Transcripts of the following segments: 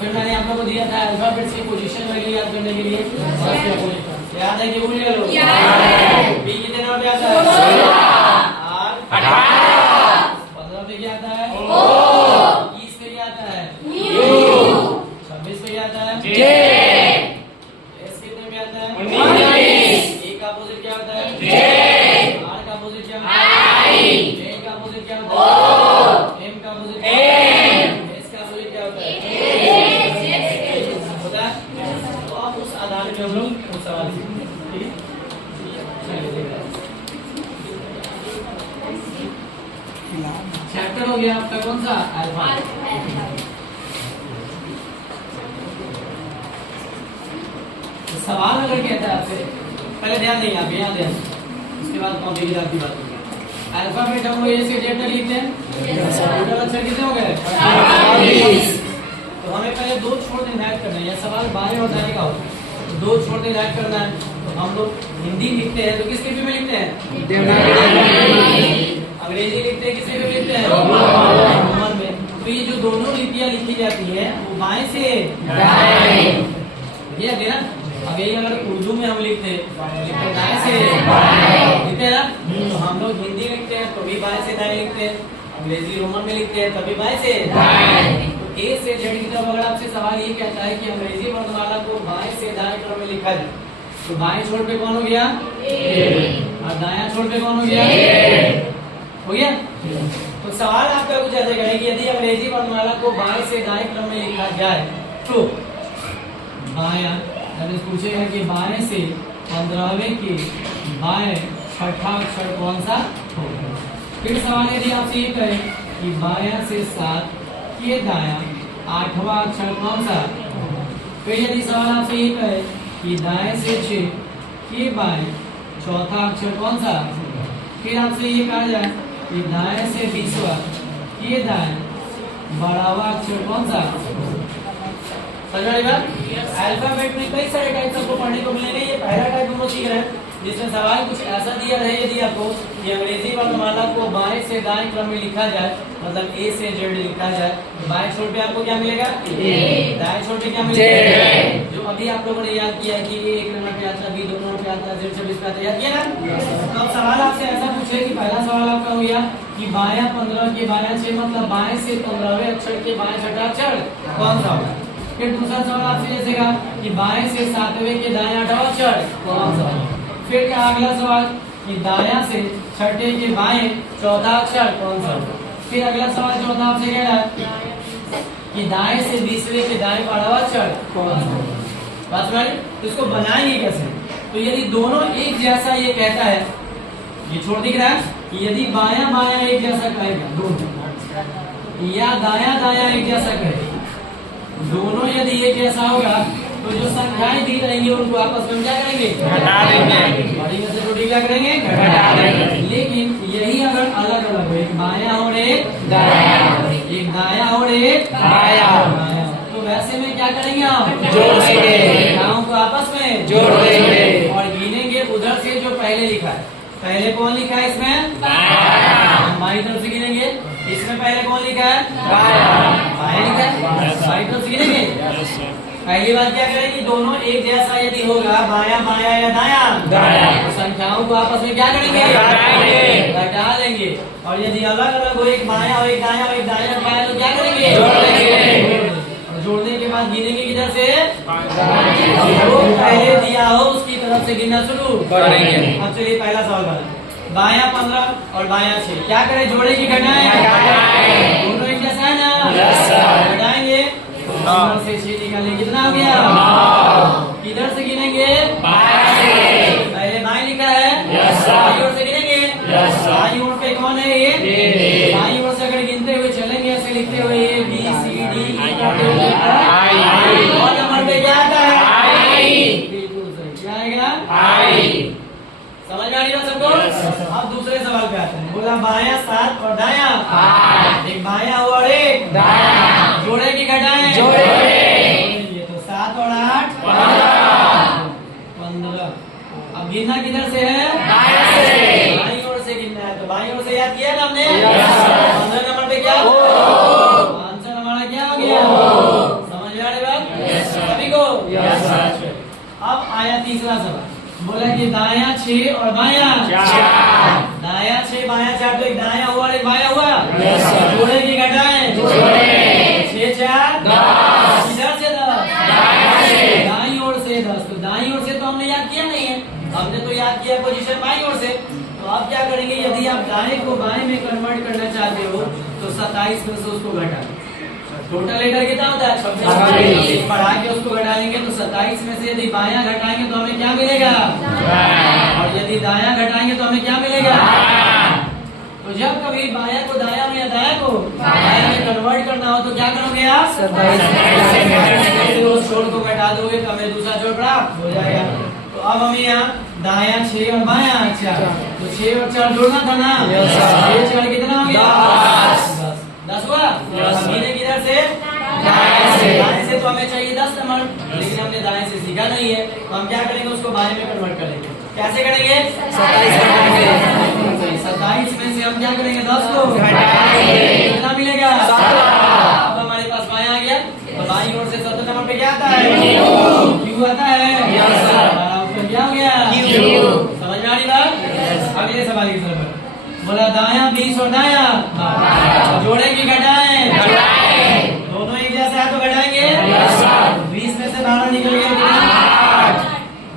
फिर मैंने आप लोगों को दिया था अल्फाबेट्स की पोजीशन वैल्यू याद करने के लिए। याद है कि भूल गए लोग? बी कितने नंबर पे आता है? 15 पे क्या आता है? 21 पे क्या आता है? 26 पे क्या आता है? एस कितने पे आता है? 19। ए का अपोजिट क्या होता है? आर का अपोजिट क्या होता है? ए का अपोजिट क्या होता है? एम का अपोजिट एस का अपोजिट क्या होता है? होता है। तो आप उस आधार पे हम लोग उस सवाल ठीक है। चैप्टर हो गया आपका कौन सा? अल्फा। तो सवाल अगर कहता है आपसे, पहले ध्यान देंगे आप, यहाँ ध्यान, उसके बाद कॉपी की बात करेंगे। अल्फाबेट हम लोग ए से जेड तक लिखते हैं। टोटल अक्षर कितने हो गए? 28। तो हमें पहले दो छोड़ निर्धारित करना है। यह सवाल बाएं और दाएं का होता है, तो दो छोड़ निर्धारित करना है। तो हम लोग हिंदी लिखते हैं तो किस लिपि में लिखते हैं? अंग्रेजी लिखते हैं किस लिपि में लिखते हैं? रोमन में। तो ये जो दोनों लिपियां लिखी जाती है वो बाएं से दाएं, ये है ना। अब यही अगर उर्दू में हम लिखते दाएं से लिखते हैं ना, तो हम लोग हिंदी लिखते हैं तो भी बाएं से दाएं लिखते हैं, अंग्रेजी रोमन में लिखते हैं तभी बाएं से दाएं। तो ए से जेड की तरफ अगर आपसे सवाल ये कहता है कि अंग्रेजी वर्णमाला को बाएं से दाएं क्रम में लिखा जाए, तो बाएं छोर पे कौन हो गया? और दायां छोर पे कौन हो गया? हो गया। तो सवाल आपका कुछ ऐसे कहे कि यदि अंग्रेजी वर्णमाला को बाएं से दाएं क्रम में लिखा जाए तो बायां पूछेगा कि बाएं से 15वें के बाएं छठा अक्षर कौन सा होगा। फिर सवाल यदि आपसे ये कहे कि बायां से 7 के दायां 8वां अक्षर कौन सा। फिर यदि सवाल आपसे ये कहे कि दाएं से 6 के बाएं चौथा अक्षर कौन सा। फिर आपसे ये कहा जाए कि दाएं से 20वां के दाएं 12वां अक्षर कौन सा। समझ अल्फाबेट में कई सारे टाइप्स आपको पढ़ने को मिलेंगे। ये पहला टाइप हम लोग सीख रहे हैं जिसमें सवाल कुछ ऐसा दिया रहे यदि आपको कि अंग्रेजी वर्णमाला को बाएं से दाएं क्रम में लिखा जाए, मतलब ए से जेड लिखा जाए, बाएं छोर पे आपको क्या मिलेगा? दाएं छोर पे क्या मिलेगा? जो अभी आप लोगों ने याद किया कि ए 1 नंबर पे आता है, बी 2 नंबर पे आता है, जेड 26 पे आता है, याद किया ना। तो अब सवाल आपसे ऐसा पूछे कि पहला सवाल आपका हो गया कि बायां 15 के बायां 6, मतलब बाएं से 15वें अक्षर के बाएं छठा अक्षर कौन सा होगा। फिर दूसरा सवाल आपसे जैसे कहा कि बाएं से 7वें के दाएं 8वां अक्षर कौन सा। फिर क्या अगला सवाल कि दायां से 6ठे के बाएं चौथा अक्षर कौन सा। फिर अगला सवाल चौथा आपसे कह रहा है कि दाएं से 20वें के दाएं 12वां अक्षर कौन सा। बात समझ। तो इसको बनाएंगे कैसे। तो यदि दोनों एक जैसा ये कहता है, ये छोड़ दिख रहा है कि यदि बायां बायां एक जैसा कहेगा दोनों, या दायां दायां एक जैसा कहेगा, दोनों यदि एक जैसा होगा तो जो संख्याएं दी रहेंगी उनको आपस में क्या करेंगे? घटा देंगे। बड़ी में से छोटी क्या करेंगे? घटा देंगे। लेकिन यही अगर अलग अलग हो, एक बायां और एक दायां, एक दायां और एक बायां, तो वैसे में क्या करेंगे? आप जोड़ देंगे, संख्याओं को आपस में जोड़ देंगे और गिनेंगे उधर से जो पहले लिखा है। पहले कौन लिखा है इसमें? बाईं तरफ से गिनेंगे। इसमें पहले कौन लिखा है? बायां लिखा है, बाईं तरफ से गिनेंगे। पहली बात क्या करें कि दोनों एक जैसा यदि होगा, बायां बायां या दायां दायां, तो संख्याओं को आपस में क्या करेंगे? घटा देंगे। और यदि अलग अलग हो, एक बायां और एक दायां और एक दायां बायां, तो क्या करेंगे? जोड़ देंगे। और जोड़ने के बाद गिनेंगे किधर से? जो पहले दिया हो उसकी तरफ से गिनना शुरू करेंगे। अब चलिए पहला सवाल करें। बायां 15 और बायां 6, क्या करें? जोड़े की घटाएं? दोनों एक जैसा है ना, घटाएंगे। 15 से 6 निकालेंगे, कितना हो गया? 9। किधर से गिनेंगे? बाएं से। पहले बाएं लिखा है, बाईं ओर से गिनेंगे। बाईं ओर पे कौन है? ये। बाईं ओर से अगर गिनते हुए चलेंगे ऐसे लिखते हुए A B C D E करते हुए और नंबर पे क्या आता है? बिल्कुल सही। क्या आएगा? समझ में आ रही है सबको? अब दूसरे सवाल पे आते हैं। बोला बायां 7 और दायां 8, एक बायां और एक दायां, जोड़े की घटाएं? जोड़े। तो 7 और 8 15। अब गिनना किधर से है? बाएं से। बाईं ओर से गिनना है, तो बाईं ओर से याद किया ना हमने? 15 नंबर पे क्या? आंसर हमारा क्या हो गया? समझ में आ अब आया तीसरा सवाल, बोला कि दाया 6 और बाया 4। दाया 6 बाया 4, तो एक दाया हुआ और एक बाया हुआ। जोड़े की घटाएं, 6 4 10। इधर से 10, दाई ओर से 10। तो दाई ओर से तो हमने याद किया नहीं है, हमने तो याद किया पोजीशन बाई ओर से। तो आप क्या करेंगे, यदि आप दाएं को बाएं में कन्वर्ट करना चाहते हो तो 27 में से उसको घटा, टोटल लेटर कितना होता है 26, बढ़ा के उसको घटाएंगे तो 27 में से यदि बायां घटाएंगे तो हमें क्या मिलेगा, और यदि दायां घटाएंगे तो हमें क्या मिलेगा। तो जब कभी बायां को दाया में या दाया को बाया में कन्वर्ट करना हो तो क्या करोगे आप, 27 उस जोड़ को घटा दोगे तो हमें दूसरा जोड़ प्राप्त हो जाएगा। तो अब हमें यहाँ दाया 6 और बाया 4, तो 6 और 4 जोड़ना था ना, 6 4 कितना हो गया 10 हुआ। हमने किधर से, दाएं से, तो हमें चाहिए 10 नंबर, लेकिन हमने दाएं से सीखा नहीं है, तो हम क्या करेंगे, उसको बाएं में कन्वर्ट करेंगे। कैसे करेंगे, 27 में से हम क्या करेंगे 10 को कितना मिलेगा, अब हमारे पास बायां आ गया। तो बाईं ओर से 17 नंबर पे क्या आता है, क्यू आता है, उसका क्या हो गया, समझ में आ रही बात। अगले सवाल की तरफ बोला, दाया 20 और दाया जोड़े की घटाएं, दोनों एक जैसे है तो घटाएंगे। 20 में से 12 निकल गया,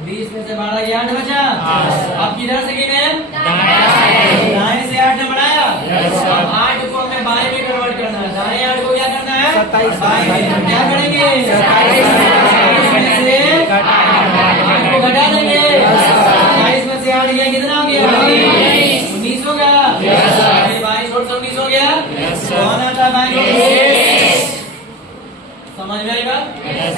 20 में से 12 गया 8 बचा। अब किधर से गिने, दाएं से 8 ने बढ़ाया, अब 8 को हमें बाएं में कन्वर्ट करना है, दाएं 8 को क्या करना है 27, क्या करेंगे 27 में से 8 को घटा देंगे। 27 में से 8 गया कितना हो गया, 19 होगा। 22 और 19 हो गया, कौन आता है, समझ में आएगा।